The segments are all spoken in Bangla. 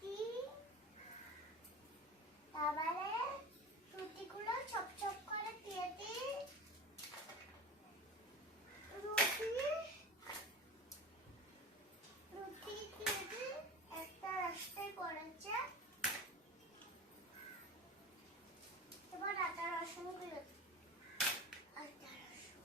দিই, তারপরে রুটিগুলো চপ চপ করে দিয়ে দিই। রুটি রুটি দিয়ে দিই, একটা রাস্তায় করেছে। এবার আদা রসুন গুলো আদা রসুন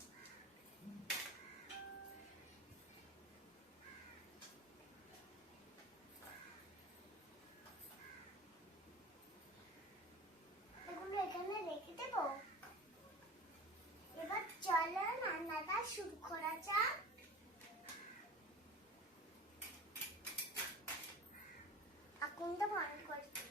এগুলো এখানে রেখে দেবো। এবার চলো রান্নাটা শুরু করা যাক। আগুনটা বন্ধ করে দিই।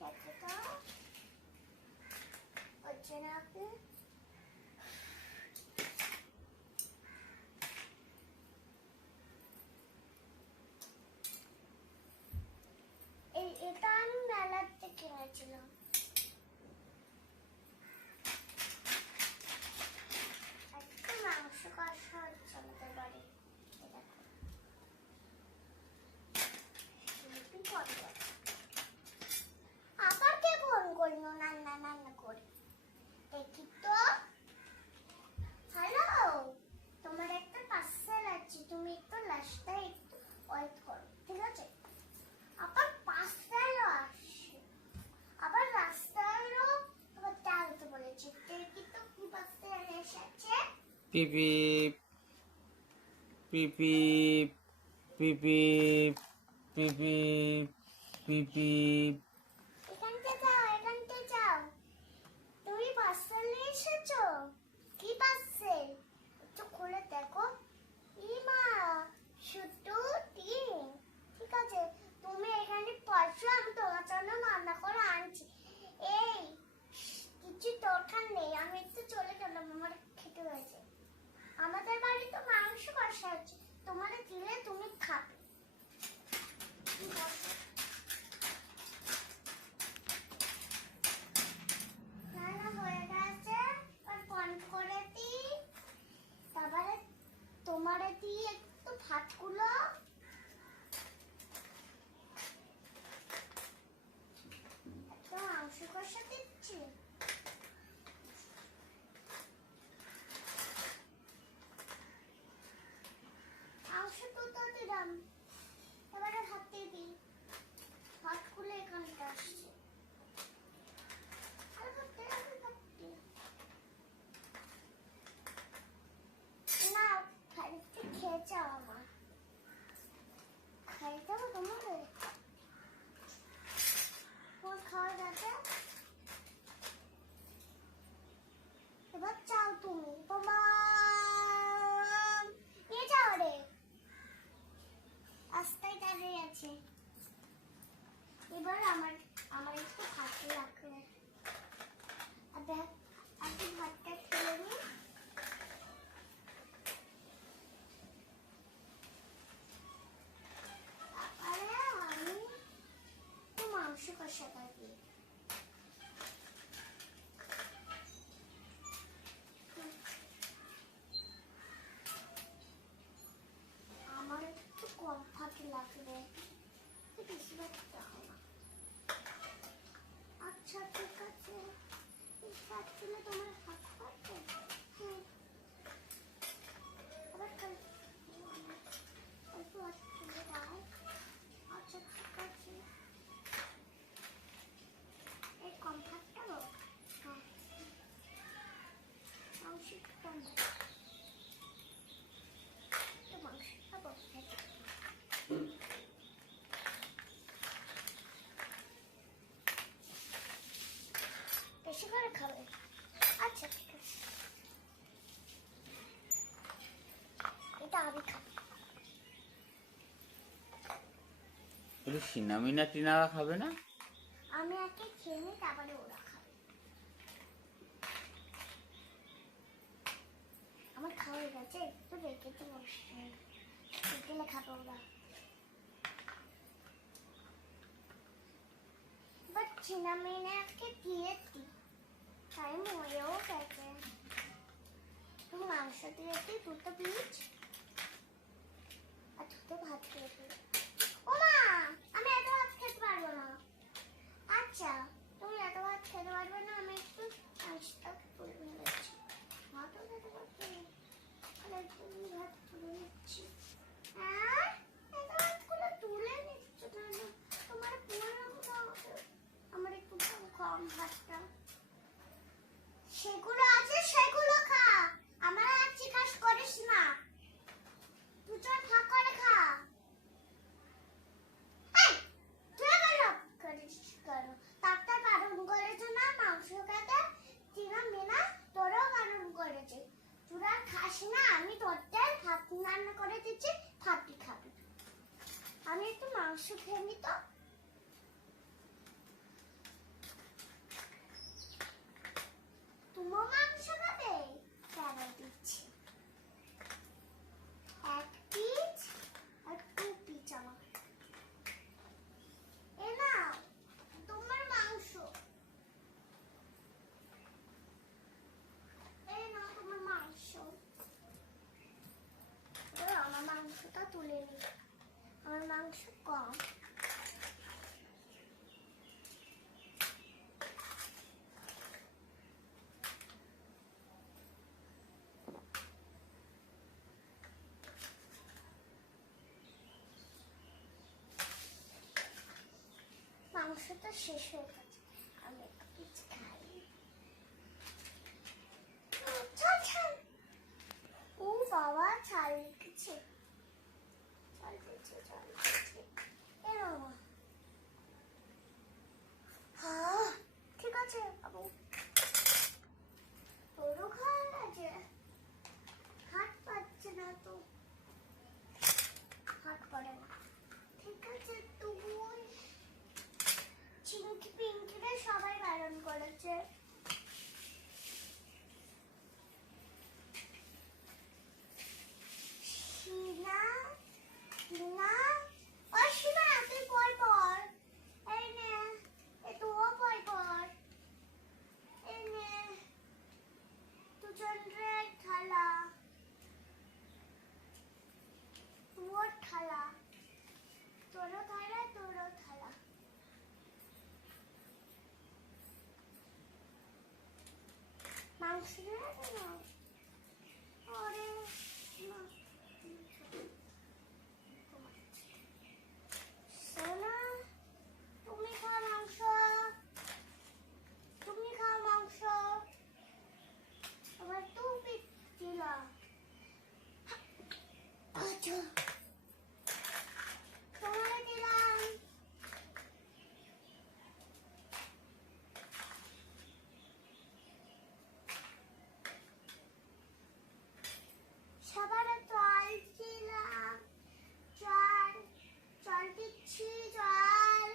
দেখো হচ্ছে না আপনি এটা আমি মেলাতে কিনেছিলাম। একটা মাংস কষা হচ্ছে আমাদের বাড়ি। আবার কে ফোন করলো রান্না রান্না করে? দেখি তো। হ্যালো, তোমার একটা পার্সেল আছে, তুমি একটু লাস্টে একটু ওয়েট করো, ঠিক আছে? আবার পার্সেলও আসছে, আবার রাস্তায়ও আবার টালতে বলেছে। দেখি তো কি পার্সেল এসেছে। পিপি পিপি পিপি পিপি পিপি। এখানটা যাও, এখানটা যাও। তুমি পার্সেল নিয়ে এসেছো? কি পার্সেল? একটু খুলে দেখো। ইমা, শুধু ডিম। ঠিক আছে, তুমি এখানে পয়সা আমি তোমার জন্য রান্না করে আনছি। এই কিছু দরকার নেই, আমি একটু চলে গেলাম, আমার খেতে হয়েছে। আমাদের বাড়ি তো মাংস কষা আছে, তোমার দিলে তুমি খাবে। রান্না হয়ে গেছে, আর বন্ধ করে দিই। তারপরে তোমার দিয়ে একটু ভাতগুলো একটা মাংস কষা দিচ্ছি। মাংস তো দিলাম, এবারে ভাত দিয়ে দিই। ভাতগুলো এখানটা আসছে। আর ভাত দে, আর ভাত দে। না, খাইতে খেয়ে যাও আমার। খাইতে হবে তোমাকে? তোমার খাওয়া যাচ্ছে? এবার চাও তুমি। বাবা নিয়ে যাও রে, রাস্তায় দাঁড়িয়ে আছে। এবার আমার আমার একটু ভাতে লাগবে। আর দেখ, আগে ভাতটা খেয়ে নি। তারপরে আমি একটু মাংস কষাটা দিই। আমার একটু কম ভাত লাগবে, বেশি ভাত দাও না। আচ্ছা ঠিক আছে, ভাত দিলে তোমার হাত পাবে। আবার অল্প ভাত তুলে দাও। আচ্ছা ঠিক আছে, এই কম ভাতটা দাও। হ্যাঁ, মাংস কম তো মাংস খাবো। বেশি করে খাবে? আচ্ছা ঠিক আছে, এটা আমি খাবো। একটু সিনামিনা টিনারা খাবে না? আমি আগে খেয়ে নিই, তারপরে ওরা খাবে। আমার খাওয়া হয়ে গেছে, একটু রেখে দিন, বিকেলে খাবো ওরা। এবার চিনামিনাকে দিয়েছি, তাই মরেও গেছে। তুমি মাংস দিয়েছি, দুটো পিস আর দুটো ভাত দিয়েছি। ও মা, আমি এত ভাত খেতে পারবো না। আচ্ছা, তুমি এত ভাত খেতে পারবে না, আমি একটু মাংসটা তুলে নিচ্ছি। ভাতও খেতে পারবে না, তাহলে তুমি ভাত তুলে নিচ্ছি। হ্যাঁ, এত ভাতগুলো তুলে নিচ্ছ কেন? তোমার পুরো আমার একটু কম ভাতটা। সেগুলো আছে, সেগুলো খা, আমার আর জিজ্ঞাসা করিস না। দুজন ভাগ করে খা। এই, তুই আবার রাগ করিস কেন? ডাক্তার বারণ করেছে না মাংস খেতে, চিনামিনা তোরও বারণ করেছে। তোরা খাস না, আমি তোদের ভাত রান্না করে দিচ্ছি, ভাতই খাবি। আমি একটু মাংস খেয়ে নি তো। তুমিও মাংস খাবে? কেন দিচ্ছি, এক পিস আর দু পিস আমার। এ নাও তোমার মাংস, এই নাও তোমার মাংস। আমার মাংসটা তুলে নি, আমার মাংস কম। মাংসটা শেষ হয়ে গেছে, আমি একটু পিস খাই। ছাড় ছাড়, ও বাবা ছাড় লিখেছে, ছাড় লিখেছে, ছাড় লিখেছে। এ বাবা, হ্যাঁ ঠিক আছে বাবু, তোরও খাওয়া গেছে। হাত পাচ্ছে না তো, হাত পড়ে না, ঠিক আছে। তুই চিঙ্কি পিঙ্কিরে সবাই বারণ করেছে। শিলা, শিলা, ও শিলা, তুই বই পড়। এই নে, তুইও বই পড়। এই নে, দুজনের থালা, তোর থালা, তোরও থালা, তোরও থালা। মাংস দিয়ে না, ওরে না, সোনা, তুমি খাও মাংস, তুমি খাও মাংস। আবার তুমি দিলা। আচ্ছা, তোমারে দিলাম। সবারে জল দিলাম, জল, জল দিচ্ছি, জল,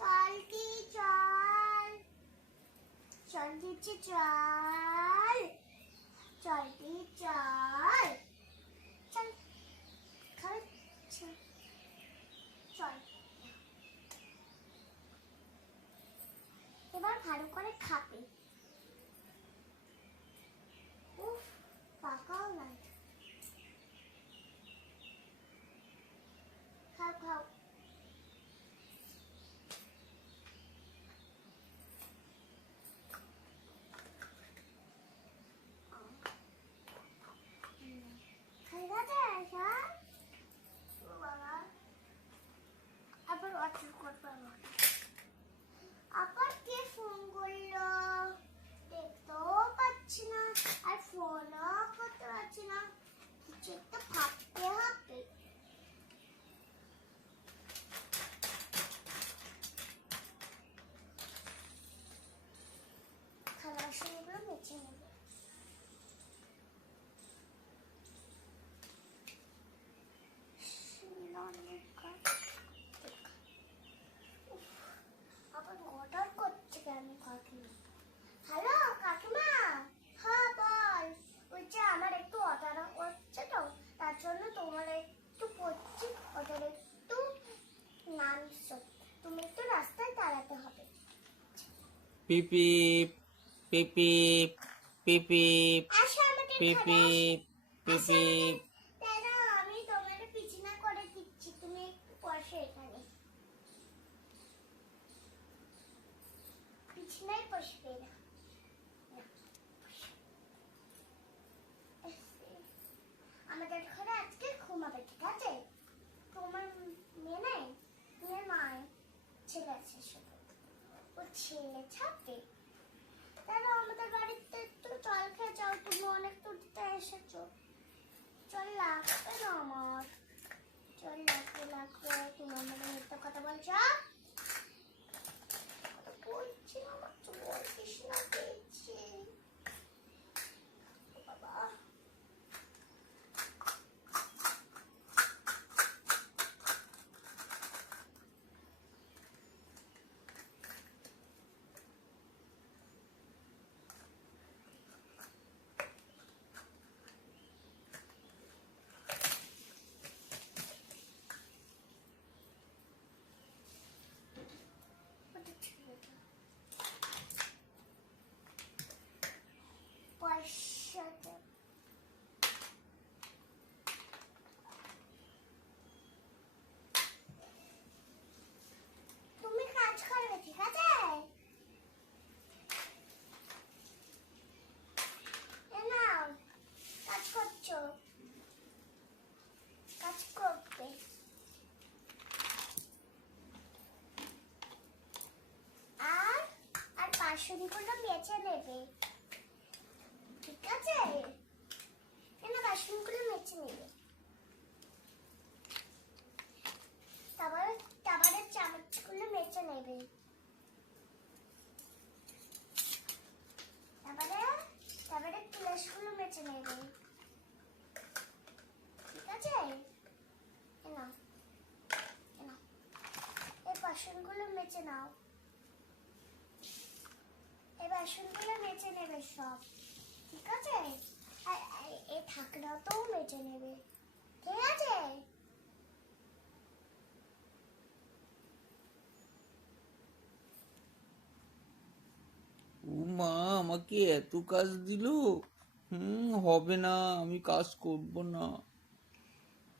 জল দি, জল, জল দিচ্ছি, জল, জল দি, জল, চল খাচ্ছি, চল। এবার ভালো করে খাবে। উফ, পাকাও নাই। খাও খাও। খাই গেছে, হ্যাঁ? ও বাবা, আবার অর্ডার করবো আমার। আবার কে ফোন করলো? দেখতেও পাচ্ছি না, আর ফোনও করতে পারছি না। কিছু একটা ভাবতে হবে। পিপিপ পিপিপ পিপিপ আসো আমাদের ঘরে পিপিপ আসো। পিপিপ। দাঁড়াও, আমি তোমার বিছানা করে দিচ্ছি, তুমি একটু বসো এখানে। বিছানায় বসবে না। আমাদের ঘরে আজকে ঘুমাবে, ঠিক আছে? তোমার মেয়ে নেই, মেয়ে নয়, ছেলে আছে শুধু। ও ছেলে ছাড়বে। তাহলে আমাদের বাড়িতে একটু জল খেয়ে যাও, তুমি অনেক দূর থেকে এসেছো। জল লাগবে না আমার, জল লাগবে। তুমি আমাদের মিথ্যা কথা বলছো। বলছি আমার তো বলছিস না, পেয়েছি বাবা। পয়সা দে। তুমি কাজ করবে, ঠিক আছে? এ নাও, কাজ করছো, কাজ করবে। আর আর বাসনগুলো মেজে নেবে, ঠিক আছে? বাসনগুলো মেজে নেবে। তারপরে চামচগুলো মেজে নেবে। তারপরে গ্লাসগুলো মেজে নেবে, ঠিক আছে? এ নাও, এই বাসনগুলো মেজে নাও। এই বাসনগুলো মেজে নেবে সব, ঠিক আছে? আর এই ঢাকনাটাও মেজে নেবে, ঠিক আছে? ও মা, আমাকে এত কাজ দিলো। হবে না, আমি কাজ করব না।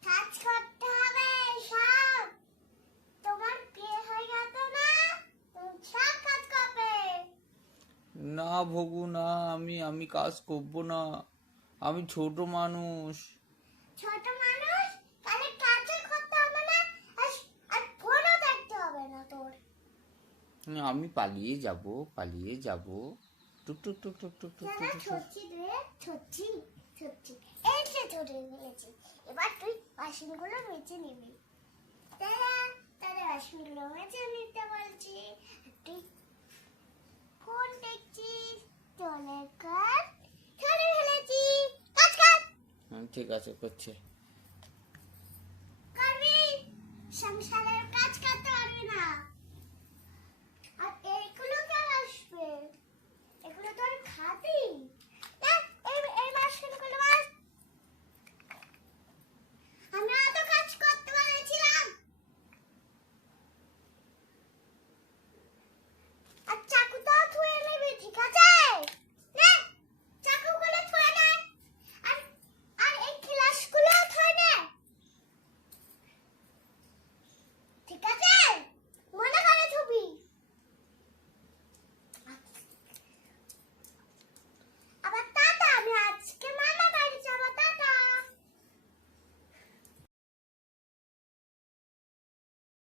কাজ করতে হবে সব। তোমার বিয়ে হয়ে গেছে না, তুমি সব কাজ করবে। না ভগু না, আমি কাজ করব না। আমি ছোট মানুষ। ছোট মানুষ, তাহলে কাজও করতে হবে না, আর ফোনও দেখতে হবে না তোর। আমি পালিয়ে যাব। টুক টুক টুক টুক টুক টুক দাদা টুক টুক। ছড়ছি রে, ছড়ছি। এই যে ধরে নিয়েছি। এবার তুই বাসনগুলো মেজে নিবি। দাদা, তাহলে বাসনগুলো মেজে নিতে বলছি। আর তুই ফোন দেখছিস, জলের কাজ ধরে ফেলেছি। কাজ কাজ। ঠিক আছে, করছে।